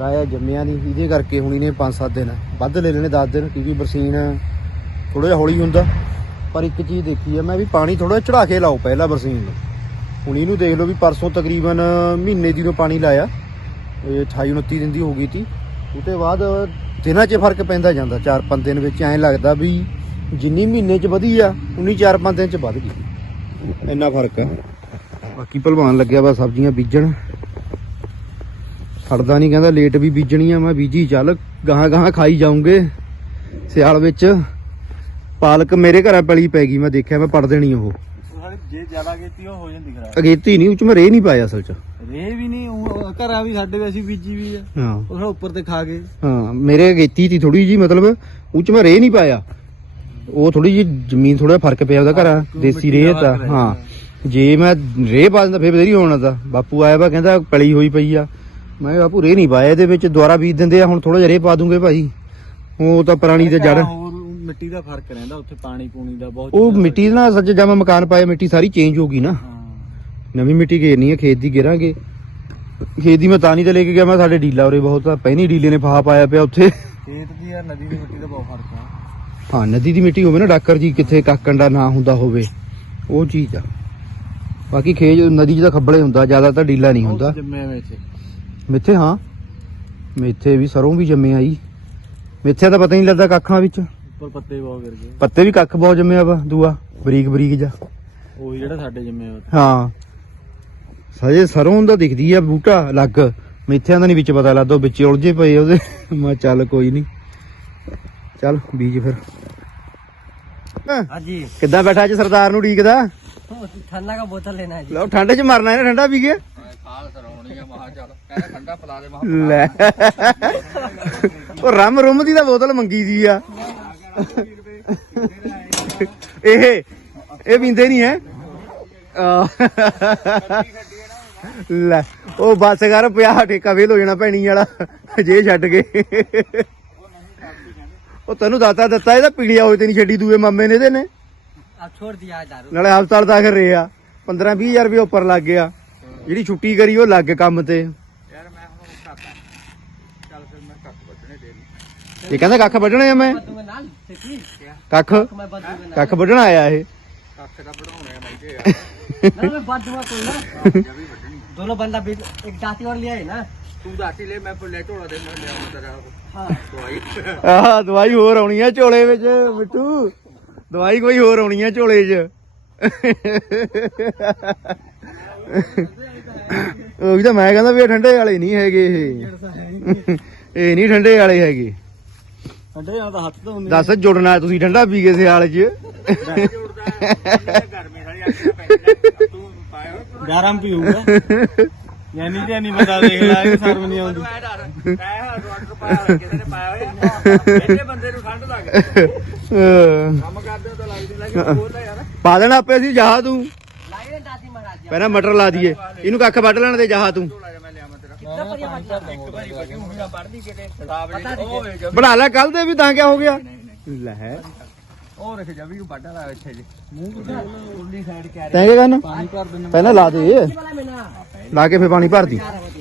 ਰਾਇਆ ਜੰਮਿਆ ਨਹੀਂ ਇਹਦੇ ਕਰਕੇ ਹੁਣ ਇਹਨੇ 5-7 ਦਿਨ ਵੱਧ ਲੈ ਲੈਣੇ 10 ਦਿਨ, ਕਿਉਂਕਿ ਬਰਸੀਨ ਥੋੜਾ ਜਿਹਾ ਹੌਲੀ ਹੁੰਦਾ। ਪਰ ਇੱਕ ਚੀਜ਼ ਦੇਖੀ ਆ, ਮੈਂ ਵੀ ਪਾਣੀ ਥੋੜਾ ਚੜਾ ਕੇ ਲਾਓ ਪਹਿਲਾਂ ਬਰਸੀਨ ਨੂੰ। ਹੁਣ ਇਹਨੂੰ ਦੇਖ ਲਓ ਵੀ ਪਰਸੋਂ ਤਕਰੀਬਨ ਮਹੀਨੇ ਦੀ ਨੂੰ ਪਾਣੀ ਲਾਇਆ। ਇਹ 28 29 ਦਿਨ ਦੀ ਹੋ ਗਈ ਤੀ। ਉਹਦੇ ਬਾਅਦ ਦਿਨਾਂ 'ਚ ਫ਼ਰਕ ਪੈਂਦਾ ਜਾਂਦਾ 4-5 ਦਿਨ ਵਿੱਚ ਐਂ ਲੱਗਦਾ ਵੀ ਜਿੰਨੀ ਮਹੀਨੇ 'ਚ ਵਧੀ ਆ, ਉਨੀ 4-5 ਦਿਨ 'ਚ ਵੱਧ ਗਈ। ਇੰਨਾ ਫ਼ਰਕ ਹੈ ਬਾਕੀ ਭਲਵਾਨ ਲੱਗਿਆ ਵਾ ਸਬਜ਼ੀਆਂ ਬੀਜਣ। ਖੜਦਾ ਨਹੀਂ ਕਹਿੰਦਾ ਲੇਟ ਵੀ ਬੀਜਣੀਆਂ ਮੈਂ ਬੀਜੀ ਚੱਲ ਗਾਹਾਂ ਗਾਹਾਂ ਖਾਈ ਜਾਉਂਗੇ ਸਿਆਲ ਵਿੱਚ ਪਾਲਕ ਮੇਰੇ ਘਰਾਂ ਪਲੀ ਪੈ ਗਈ ਮੈਂ ਦੇਖਿਆ ਮੈਂ ਪੜ ਦੇਣੀ ਉਹ।
ਜੇ ਜ਼ਿਆਦਾ ਕੀਤੀ ਉਹ ਹੋ ਜਾਂਦੀ ਖਰਾਬ।
ਅਗੇਤੀ ਨਹੀਂ ਉੱਚ ਮੈਂ ਰੇ ਨਹੀਂ ਪਾਇਆ ਅਸਲ 'ਚ।
ਰੇ ਵੀ ਨਹੀਂ ਉਹ ਘਰਾਂ ਵੀ ਸਾਡੇ ਵੀ ਅਸੀਂ ਬੀਜੀ ਵੀ ਆ।
ਹਾਂ।
ਉਹ ਉੱਪਰ ਤੇ ਖਾ ਗਏ।
ਹਾਂ ਮੇਰੇ ਅਗੇਤੀ ਤੀ ਥੋੜੀ ਜੀ ਮਤਲਬ ਉੱਚ ਮੈਂ ਰੇ ਨਹੀਂ ਪਾਇਆ। ਉਹ ਥੋੜੀ ਜੀ ਜ਼ਮੀਨ ਥੋੜਾ ਫ਼ਰਕ ਪਿਆ ਉਹਦਾ ਘਰਾਂ ਦੇਸੀ ਰੇ ਤਾਂ ਹਾਂ। ਜੇ ਮੈਂ ਰੇ ਪਾ ਦਿੰਦਾ ਫੇਰ ਬਥੇਰੀ ਹੋਣਾ ਤਾਂ। ਬਾਪੂ ਆਇਆ ਵਾ ਕਹਿੰਦਾ ਪਲੀ ਹੋਈ ਪਈ ਆ। ਮੈਂ ਕਿਹਾ ਬਾਪੂ ਰੇ ਨਹੀਂ ਪਾਇਆ ਇਹਦੇ ਵਿੱਚ ਦੁਬਾਰਾ ਬੀਜ ਦਿੰਦੇ ਆ ਹੁਣ ਥੋੜਾ ਜਿਹਾ ਰੇ ਪਾ ਦੂੰਗੇ ਭਾਈ। ਉਹ ਤਾਂ ਪੁਰਾਣੀ ਤੇ ਜੜ।
ਹੋਰ ਮਿੱਟੀ ਦਾ ਫ਼ਰਕ ਰਹਿੰਦਾ ਉੱਥੇ ਪਾਣੀ ਪੂਣੀ ਦਾ ਬਹੁਤ
ਉਹ ਮਿੱਟੀ ਨਾ ਸੱਚ ਜਦ ਮੈਂ ਮਕਾਨ ਪਾਇਆ ਮਿੱਟੀ ਸਾਰੀ ਚੇਂਜ ਹੋ ਗਈ ਨਾ। ਨਵੀਂ ਮਿੱਟੀ ਘੇਰਨੀ ਹੈ ਖੇਤ ਦੀ ਗਿਰਾਂਗੇ ਖੇਤ ਦੀ ਮੈਂ ਤਾਂ ਨਹੀਂ ਤੇ ਲੈ ਕੇ ਗਿਆ ਮੈਂ ਸਾਡੇ ਡੀਲਾ ਉਰੇ ਬਹੁਤ ਆ। ਪਹਿਨੀ ਡੀਲੇ ਨੇ ਫਾਹਾ ਪਾਇਆ ਪਿਆ ਉੱਥੇ।
ਖੇਤ ਦੀ ਯਾਰ ਨਦੀ ਦੀ ਮਿੱਟੀ ਦਾ ਬਹੁਤ ਫ਼ਰਕ ਆ।
ਹਾਂ ਨਦੀ ਦੀ ਮਿੱਟੀ ਹੋਵੇ ਨਾ ਡਾਕਰ ਜੀ ਕਿੱਥੇ ਕਾਕਣ ਦਾ ਨਾ ਹੁੰਦਾ ਹੋਵੇ ਉਹ ਚੀਜ਼ ਆ। ਬਾਕੀ ਖੇਜ ਨਦੀ 'ਚ ਤਾਂ ਖੱਬਲੇ ਹੁੰਦਾ ਜ਼ਿਆਦਾ ਤਾਂ ਡੀਲਾ ਨਹੀਂ ਹੁੰਦਾ।
ਜੰਮੇ ਵਿੱਚ
ਮਿੱਥੇ ਹਾਂ। ਮੇਥੇ ਵੀ ਸਰੋਂ ਵੀ ਜੰਮੇ ਆਈ ਮੇਥੇ ਦਾ ਪਤਾ ਨਹੀਂ ਲੱਗਦਾ ਕੱਖਾਂ ਵਿੱਚ।
ਉੱਪਰ ਪੱਤੇ ਬਹੁਤ ਗਿਰ ਗਏ।
ਪੱਤੇ ਵੀ ਕੱਖ ਬਹੁਤ ਜੰਮਿਆ ਵਾ ਦੂਆ ਬਰੀਕ ਬਰੀਕ ਜਾ
ਉਹ ਜਿਹੜਾ ਸਾਡੇ ਜੰਮੇ ਹੋਏ
ਹਾਂ। ਸਜੇ ਸਰੋਂ ਦਾ ਦਿਖਦੀ ਆ ਬੂਟਾ ਲੱਗ ਮੇਥਿਆਂ ਦਾ ਨਹੀਂ ਵਿੱਚ ਪਤਾ ਲੱਗਦਾ ਵਿੱਚ ਉਲਝੇ ਪਏ ਉਹਦੇ। ਮੈਂ ਚੱਲ ਕੋਈ ਨਹੀਂ। ਚੱਲ ਬੀਜ ਫਿਰ। ਹਾਂ,
ਹਾਂਜੀ।
ਕਿੱਦਾਂ ਬੈਠਾ ਅੱਜ ਸਰਦਾਰ ਨੂੰ ਢੀਕਦਾ
ਠੰਡਾ ਦਾ ਬੋਤਲ ਲੈਣਾ ਹੈ
ਲਓ ਠੰਡ 'ਚ ਮਰਨਾ ਇਹਨੇ ਠੰਡਾ ਪੀ ਕੇ
ਖਾਲ ਸਰਾਉਣੀ ਆ ਮਹਾ ਚੱਲ ਕਹਿੰਦਾ ਠੰਡਾ ਪਲਾ ਦੇ ਮਹਾ
ਲੈ। ਉਹ ਰਮ ਰੁਮ ਦੀ ਤਾਂ ਬੋਤਲ ਮੰਗੀ ਦੀ ਆ। ਇਹ ਇਹ ਪੀਂਦੇ ਨਹੀਂ ਹੈ। ਲੈ ਉਹ ਬੱਸ ਕਰ ਪਿਆ ਠੇਕਾ ਵੇਲ ਹੋ ਜਾਣਾ ਭੈਣੀ ਵਾਲਾ ਜੇ ਛੱਡ ਕੇ ਉਹ ਤੈਨੂੰ ਦਾਤਾ ਦਿੱਤਾ ਇਹਦਾ ਪੀੜੀਆ ਹੋਈ ਤੇ ਨਹੀਂ ਛੱਡੀ ਦੂਏ ਮਾਮੇ ਨੇ ਇਹਦੇ ਨੇ।
अब छोड़ दिया है दारू
ਨਾਲੇ ਹਸਪਤਾਲ ਦਾਖਲ ਰਹੇ ਆ 15 20000 ਰੁਪਏ ਉੱਪਰ ਲੱਗ ਗਿਆ ਜਿਹੜੀ ਛੁੱਟੀ ਕਰੀ ਉਹ ਲੱਗ ਕੰਮ ਤੇ
ਯਾਰ ਮੈਂ ਹੁਣ ਕੱਟ ਚੱਲ ਫਿਰ ਮੈਂ ਕੱਟ ਵੱਢਣੇ ਦੇ ਦੀ
ਇਹ ਕਹਿੰਦਾ ਕੱਖ ਵੱਢਣੇ ਆ ਮੈਂ
तुम्हें नाल ठीक
ਕੱਖ
मैं बद दूंगा
ਕੱਖ ਵੱਢਣ ਆਇਆ ਇਹ
ਕੱਖ ਦਾ ਵਢਾਉਣੇ ਆ ਮੈਂ ਯਾਰ
ना मैं बद दूंगा कोई ना
ਜਾਂ ਵੀ ਵੱਢਣੀ
दोनों बंदा भी एक दाती और लिया है ना
ਤੂੰ ਦਾਤੀ ਲੈ ਮੈਂ ਲੈ ਢੋਲਾ ਦੇ ਮੈਂ ਲਿਆਉਂ ਤੇਰਾ
हाँ
ਦਵਾਈ
ਆਹ ਦਵਾਈ ਹੋਰ ਆਉਣੀ ਆ ਝੋਲੇ ਵਿੱਚ ਮਿੱਟੂ ਦਵਾਈ ਕੋਈ ਹੋਰ ਆਉਣੀ ਆ ਝੋਲੇ 'ਚ। ਉਹ ਤਾਂ ਮੈਂ ਕਹਿੰਦਾ ਵੀ ਇਹ ਠੰਡੇ ਵਾਲੇ ਨਹੀਂ ਹੈਗੇ ਇਹ। ਇਹ ਨਹੀਂ ਠੰਡੇ ਵਾਲੇ ਹੈਗੇ।
ਠੰਡੇ ਵਾਲਾ ਤਾਂ ਹੱਥ ਤੋਂ ਹੁੰਦੇ
ਦੱਸ ਜੁੜਨਾ ਤੁਸੀਂ ਠੰਡਾ ਪੀ ਕੇ ਸਿਆਲ 'ਚ।
ਗਰਮ
ਪੀਊਗਾ ਯਾਨੀ ਕਿ ਨਹੀਂ ਪਤਾ ਦੇਖ ਲੈ ਕਿ ਸਰਮ ਨਹੀਂ ਆਉਂਦੀ।
ਮੈਂ ਡਰ ਪਾਇਆ ਕਿਸੇ ਨੇ ਪਾਇਆ ਹੋਇਆ। ਇਹਨੇ ਬੰਦੇ ਨੂੰ ਠੰਡ ਲੱਗ ਗਈ।
ਪਾ ਦੇਣਾ ਆਪੇ ਸੀ ਜਹਾ ਤੂੰ। ਪਹਿਲਾਂ ਮਟਰ ਲਾ ਦਈਏ। ਇਹਨੂੰ ਕੱਖ ਵੱਢ ਲੈਣ ਦੇ ਜਹਾ ਤੂੰ। ਬਣਾ ਲੈ ਕੱਲ ਦੇ ਵੀ ਤਾਂ ਕਿਆ ਹੋ ਗਿਆ। ਲੈ।
ਉਹ ਰੱਖ ਜਾ ਵੀ ਨੂੰ ਬਾਡਾ ਲਾ ਇੱਥੇ ਜੇ। ਮੂੰਹ ਉਰਲੀ ਸਾਈਡ ਕਿਆ
ਤੈਂ ਲਾ ਦੇ। ਲਾ ਕੇ ਫੇਰ ਪਾਣੀ ਭਰ ਦੀ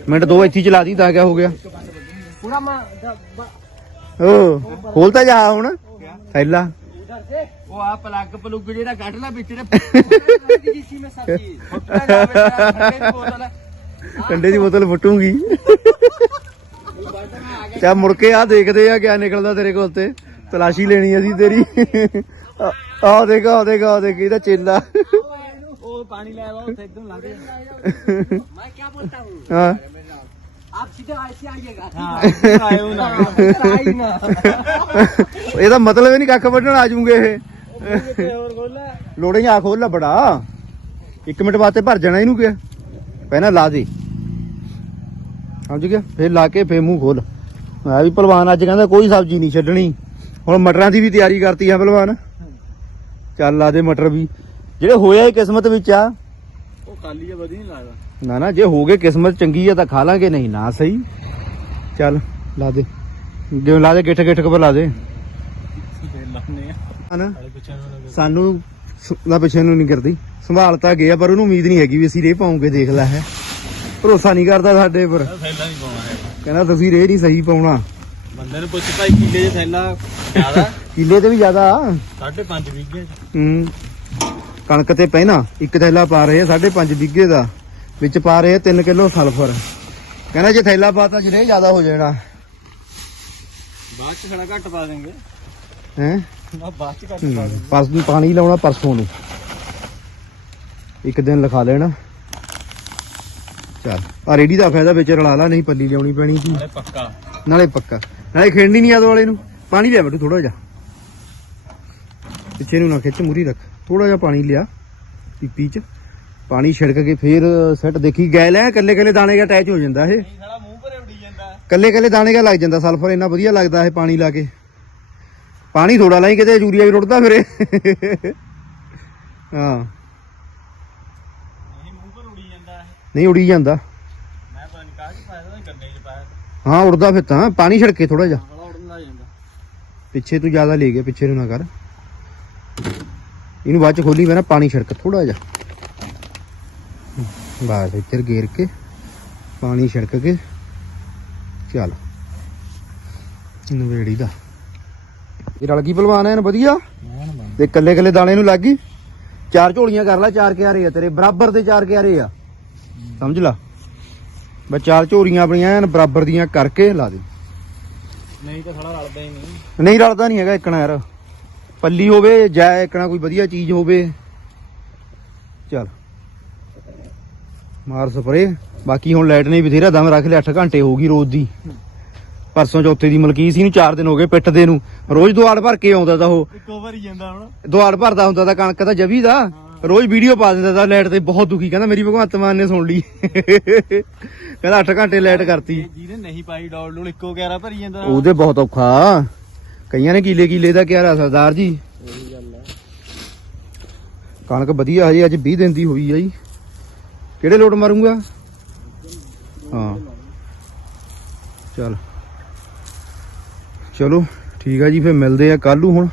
ਮਿੰਟ ਦੋ ਇੱਥੇ ਚਲਾ ਦੀ ਤਾਂ ਕਿਆ ਹੋ ਗਿਆ।
ਪੂਰਾ ਮਾ
ਓ ਖੋਲਤਾ ਜਾ ਹੁਣ। ਥੈਲਾ।
ਉਹ ਆ ਪਲੱਗ ਪਲੁੱਗ ਜਿਹੜਾ ਕੱਢ ਲਾ ਵਿੱਚ
ਦੇ
ਜੀਸੀ ਮੇ ਸਾਡੀ ਠੰਡੇ ਦੀ ਬੋਤਲ।
ਠੰਡੇ ਫੁੱਟੂਗੀ। ਚਾ ਮੁੜ ਕੇ ਆ ਦੇਖਦੇ ਆ ਕਿਆ ਨਿਕਲਦਾ ਤੇਰੇ ਕੋਲ ਤੇ। ਤਲਾਸ਼ੀ ਲੈਣੀ ਅਸੀਂ ਤੇਰੀ। ਆ ਦੇਖ ਆ ਦੇਖ ਆ ਦੇਖ ਇਹਦਾ ਚੇਲਾ। ਇਹਦਾ ਮਤਲਬ ਇਹ ਨਹੀਂ ਕੱਖ ਵੱਢਣ ਆ ਜੂਗੇ ਇਹ। ਲੋੜੇ ਆ ਖੋਲ ਬੜਾ। 1 ਮਿੰਟ ਵਾਸਤੇ ਭਰ ਜਾਣਾ ਇਹਨੂੰ ਕਿ ਪਹਿਲਾਂ ਲਾ ਦੇ। ਸਮਝ ਗਿਆ? ਫੇਰ ਲਾ ਕੇ ਫੇਰ ਮੂੰਹ ਖੋਲ ਮੈਂ ਵੀ ਪਹਿਲਵਾਨ ਅੱਜ ਕਹਿੰਦਾ ਕੋਈ ਸਬਜ਼ੀ ਨਹੀਂ ਛੱਡਣੀ। ਹੁਣ ਮਟਰਾਂ ਦੀ ਵੀ ਤਿਆਰੀ ਕਰਤੀ ਆ ਪਹਿਲਵਾਨ। ਚੱਲ ਲਾ ਦੇ ਮਟਰ ਵੀ। ਜਿਹੜੇ ਹੋਇਆ ਹੀ ਕਿਸਮਤ ਵਿੱਚ ਆ।
ਉਹ ਖਾਲੀ ਆ ਵਧੀ ਨਹੀਂ ਲੱਗਦਾ।
ਨਾ ਨਾ ਜੇ ਹੋ ਗਏ ਕਿਸਮਤ ਚੰਗੀ ਆ ਤਾਂ ਖਾ ਲਾਂਗੇ ਨਹੀਂ ਨਾ ਸਹੀ। ਚੱਲ ਲਾ ਦੇ। ਜਿਵੇਂ ਲਾ ਦੇ ਗਿੱਠ ਗਿੱਠ ਕੋ ਲਾ ਦੇ। ਹਨਾ? ਸਾਨੂੰ ਨਾ ਪਿੱਛੇ ਨੂੰ ਨਹੀਂ ਕਰਦੀ। ਸੰਭਾਲ ਤਾਂ ਗਿਆ ਪਰ ਉਹਨੂੰ ਉਮੀਦ ਨਹੀਂ ਹੈਗੀ ਵੀ ਅਸੀਂ ਰੇ ਪਾਉਂਗੇ ਦੇਖ ਲੈ ਹੈ। ਭਰੋਸਾ ਨਹੀਂ ਕਰਦਾ ਸਾਡੇ ਪਰ
ਥੈਲਾ ਨਹੀਂ ਪਾਉਣਾ ਹੈ
ਕਹਿੰਦਾ ਤੁਸੀਂ ਰੇ ਨਹੀਂ ਸਹੀ ਪਾਉਣਾ।
ਬੰਦੇ ਨੂੰ ਪੁੱਛ ਭਾਈ ਕਿੱਲੇ ਚ ਥੈਲਾ ਜ਼ਿਆਦਾ?
ਕਿੱਲੇ ਤੇ ਵੀ ਜ਼ਿਆਦਾ?
5.5 ਵਿਗੇ
ਹੂੰ। ਕਣਕ ਤੇ ਪਹਿਨਾ ਇੱਕ ਥੈਲਾ ਪਾ ਰਹੇ ਆ 5.5 ਬਿੱਗੇ ਦਾ। ਵਿੱਚ ਪਾ ਰਹੇ ਆ 3 ਕਿਲੋ ਸਲਫਰ। ਕਹਿੰਦਾ ਜੇ ਥੈਲਾ ਪਾਤਾ ਜਿਹੜੇ ਜ਼ਿਆਦਾ ਹੋ ਜਾਣਾ।
ਬਾਅਦ ਚ ਖੜਾ ਘੱਟ ਪਾ ਦੇਂਗੇ
ਹੈ?
ਨਾ ਬਾਅਦ ਚ ਘੱਟ ਪਾ ਦੇਂਗੇ
ਪਰਸ ਨੂੰ ਪਾਣੀ ਲਾਉਣਾ ਪਰਸੋਂ ਨੂੰ। ਇੱਕ ਦਿਨ ਲਿਖਾ ਲੈਣਾ। ਚੱਲ ਆ ਰੇੜੀ ਦਾ ਫਾਇਦਾ ਵਿੱਚ ਰਲਾ ਲਾ ਨਹੀਂ ਪੱਲੀ ਲਿਆਉਣੀ ਪੈਣੀ ਸੀ।
ਨਾਲੇ ਪੱਕਾ।
ਨਾਲੇ ਪੱਕਾ। ਨਾਲੇ ਖੇਡਣੀ ਨਹੀਂ ਆਦ ਵਾਲੇ ਨੂੰ। ਪਾਣੀ ਲਿਆ ਬਟੂ ਥੋੜਾ ਜਿਹਾ। ਪਿੱਛੇ ਨੂੰ ਨਾ ਖਿੱਚ ਮੂਰੀ ਰੱਖ। ਥੋੜਾ ਜਿਹਾ ਪਾਣੀ ਲਿਆ ਪੀਪੀ ਚ। ਪਾਣੀ ਛਿੜਕ ਕੇ ਫੇਰ ਸੈੱਟ ਦੇਖੀ। ਗੈਲ ਐ ਕੱਲੇ ਕੱਲੇ ਦਾਣੇ ਦਾ ਅਟੈਚ ਹੋ ਜਾਂਦਾ ਇਹ।
ਨਹੀਂ ਸਾਲਾ ਮੂੰਹ ਭਰੇ ਉਡੀ ਜਾਂਦਾ।
ਕੱਲੇ ਕੱਲੇ ਦਾਣੇ ਦਾ ਲੱਗ ਜਾਂਦਾ ਸਲਫਰ ਇੰਨਾ ਵਧੀਆ ਲੱਗਦਾ ਇਹ ਪਾਣੀ ਲਾ ਕੇ। ਪਾਣੀ ਥੋੜਾ ਲਾਈ ਕਿਤੇ ਯੂਰੀਆ ਵੀ ਰੁੜਦਾ ਫਿਰੇ। ਹਾਂ।
ਨਹੀਂ ਮੂੰਹ ਜਾਂਦਾ
ਉੜੀ ਜਾਂਦਾ।
ਮੈਂ ਪਤਾ ਨਹੀਂ ਕਾਹ ਚ ਪਾਇਆ ਤਾਂ ਗੰਨੇ ਚ ਪਾਇਆ।
ਹਾਂ ਉੜਦਾ ਫਿਰ ਤਾਂ ਪਾਣੀ ਛਿੜਕੇ ਥੋੜਾ ਜਿਹਾ।
ਜਾਂਦਾ।
ਪਿੱਛੇ ਤੂੰ ਜ਼ਿਆਦਾ ਲੈ ਗਿਆ ਪਿੱਛੇ ਨੂੰ ਨਾ ਕਰ। ਇਹਨੂੰ ਬਾਅਦ ਚ ਖੋਲੀ ਮੈਂ ਨਾ ਪਾਣੀ ਛਿੜਕ ਥੋੜਾ ਜਿਹਾ। ਬਾਹਰ ਇੱਧਰ ਗੇਰ ਕੇ ਪਾਣੀ ਛਿੜਕ ਕੇ ਚੱਲ। ਨਵੇੜੀ ਦਾ। ਇਹ ਰਲ ਗਈ ਭਲਵਾਨ ਐਨ ਵਧੀਆ। ਤੇ ਕੱਲੇ ਕੱਲੇ ਦਾਣੇ ਨੂੰ ਲੱਗ ਗਈ। ਚਾਰ ਝੋਲੀਆਂ ਕਰ ਲੈ ਚਾਰ ਕਿਆਰੇ ਆ ਤੇਰੇ। ਬਰਾਬਰ ਦੇ ਚਾਰ ਕਿਆਰੇ ਆ। ਸਮਝ ਲਾ? ਬਸ ਚਾਰ ਝੋਰੀਆਂ ਆਪਣੀਆਂ ਐਨ ਬਰਾਬਰ ਦੀਆਂ ਕਰਕੇ ਲਾ ਦੇ।
ਨਹੀਂ ਤਾਂ ਸਾਲਾ ਰਲਦਾ ਹੀ ਨਹੀਂ।
ਨਹੀਂ ਰਲਦਾ ਨਹੀਂ ਹੈਗਾ ਇੱਕਣਾ ਯਾਰ। ਪੱਲੀ ਹੋਵੇ ਜਾਂ ਇੱਕਣਾ ਕੋਈ ਵਧੀਆ ਚੀਜ਼ ਹੋਵੇ। ਚੱਲ। ਮਾਰ ਸਪਰੇ। ਬਾਕੀ ਹੁਣ ਲਾਈਟ ਨੇ ਬਥੇਰਾ ਦਮ ਰੱਖ ਲਿਆ 8 ਘੰਟੇ ਹੋ ਗਈ ਰੋਜ਼ ਦੀ। ਪਰਸੋਂ ਚੌਥੇ ਦੀ ਮਲਕੀਤ ਸੀ ਨੂੰ 4 ਦਿਨ ਹੋ ਗਏ ਪਿੱਟ ਦੇ ਨੂੰ। ਰੋਜ਼ ਦੁਆੜ ਭਰ ਕੇ ਆਉਂਦਾ ਤਾਂ ਉਹ।
ਇੱਕੋ ਵਾਰੀ ਜਾਂਦਾ ਹੁਣ।
ਦੁਆੜ ਭਰਦਾ ਹੁੰਦਾ ਤਾਂ ਕਣਕ ਦਾ ਜਵੀ ਦਾ। ਰੋਜ਼ ਵੀਡੀਓ ਪਾ ਦਿੰਦਾ ਤਾਂ ਲਾਈਟ ਤੇ ਬਹੁਤ ਦੁਖੀ ਕਹਿੰਦਾ ਮੇਰੀ ਭਗਵੰਤ ਮਾਨ ਨੇ ਸੁਣ ਲਈ। ਕਹਿੰਦਾ 8 ਘੰਟੇ ਲਾਈਟ ਕਰਤੀ।
ਜਿਹਨੇ ਨਹੀਂ ਪਾਈ ਡੋਲ ਡੋਲ ਇੱਕੋ ਗਿਆਰਾ ਭਰੀ ਜਾਂਦਾ।
ਉਹਦੇ ਬਹੁਤ ਔਖਾ। ਕਈਆਂ ਨੇ ਕੀਲੇ ਕੀਲੇ ਦਾ ਕਿਹਾ ਸਰਦਾਰ ਜੀ।
ਉਹੀ ਗੱਲ ਹੈ।
ਕਣਕ ਵਧੀਆ ਹਜੇ ਅੱਜ 20 ਦਿਨ ਦੀ ਹੋਈ ਆ ਜੀ। ਕਿਹੜੇ ਲੋਟ ਮਾਰੂੰਗਾ? ਹਾਂ। ਚਲ। ਚਲੋ ਠੀਕ ਆ ਜੀ, ਫਿਰ ਮਿਲਦੇ ਆ ਕੱਲੂ ਹੁਣ।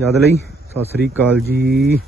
ਯਾਦ ਲਈ, ਸਤਿ ਸ੍ਰੀ ਅਕਾਲ ਜੀ।